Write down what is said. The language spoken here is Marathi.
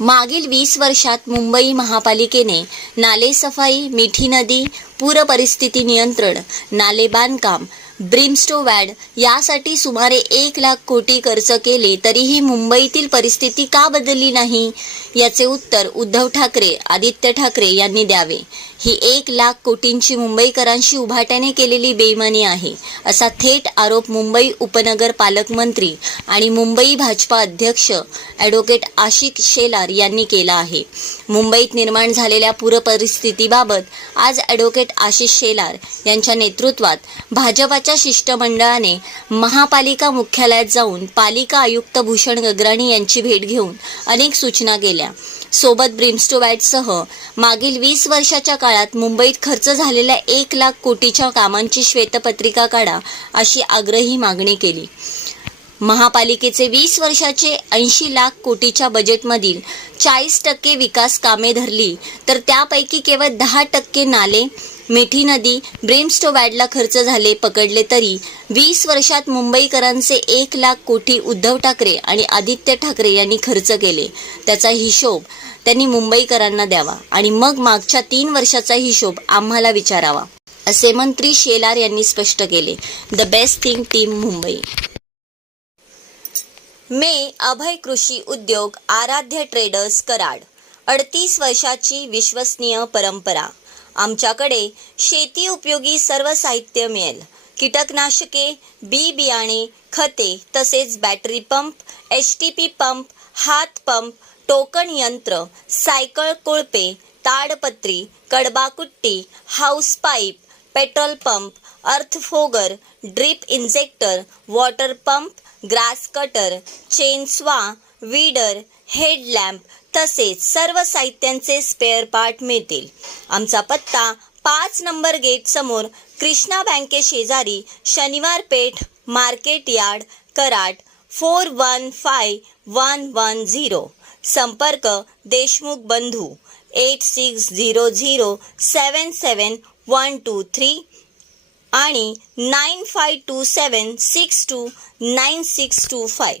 मागील वीस वर्षात मुंबई महापालिकेने नाले सफाई मिठी नदी पूर परिस्थिती नियंत्रण नाले बांधकाम ब्रिमस्टोवॅड यासाठी सुमारे एक लाख कोटी खर्च केले तरीही मुंबईतील परिस्थिती का बदलली नाही? याचे उत्तर उद्धव ठाकरे आदित्य ठाकरे यांनी द्यावे. ही एक लाख कोटींची मुंबईकरांशी उभाट्याने केलेली बेईमानी आहे असा थेट आरोप मुंबई उपनगर पालकमंत्री आणि मुंबई भाजपा अध्यक्ष ॲडव्होकेट आशिक शेलार यांनी केला आहे. मुंबईत निर्माण झालेल्या पूरपरिस्थितीबाबत आज ॲडव्होकेट आशिष शेलार यांच्या नेतृत्वात पक्षाच्या शिष्टमंडळाने महापालिका मुख्यालयात जाऊन पालिका आयुक्त भूषण गगराणी यांची भेट घेऊन अनेक सूचना केल्या. सोबत ब्रिम्स्टोबॅटसह मागील वीस वर्षाच्या काळात मुंबईत खर्च झालेल्या एक लाख कोटीच्या कामांची श्वेतपत्रिका काढा अशी आग्रही मागणी केली. महापालिकेचे वीस वर्षाचे ऐंशी लाख कोटीच्या बजेटमधील चाळीस टक्के विकास कामे धरली तर त्यापैकी केवळ दहा टक्के नाले मिठी नदी ब्रेमस्टोवॅडला खर्च झाले पकडले तरी. वीस वर्षात मुंबईकरांचे एक लाख कोटी उद्धव ठाकरे आणि आदित्य ठाकरे यांनी खर्च केले. त्याचा हिशोब त्यांनी मुंबईकरांना द्यावा आणि मग मागच्या तीन वर्षाचा हिशोब आम्हाला विचारावा असे मंत्री शेलार यांनी स्पष्ट केले. The best thing team Mumbai. मे अभय कृषी उद्योग आराध्य ट्रेडर्स कराड. अडतीस वर्षाची विश्वसनीय परंपरा. आमच्याकडे शेती उपयोगी सर्व साहित्य मिळेल. कीटकनाशके बी बियाणे खते तसेच battery pump H T P pump हात पंप टोकन यंत्र सायकल कोळपे ताडपत्री कडबाकुट्टी house pipe petrol pump अर्थफोगर drip injector water pump grass cutter chainsaw weeder headlamp तसेच सर्व साहित्यांचे स्पेअर पार्ट मिळतील. आमचा पत्ता पाच नंबर गेट समोर कृष्णा बँके शेजारी Shaniwar Peth market yard Karad four one five one one zero संपर्क देशमुख बंधू eight six zero zero seven seven one two three आणि nine five two seven six two nine six two five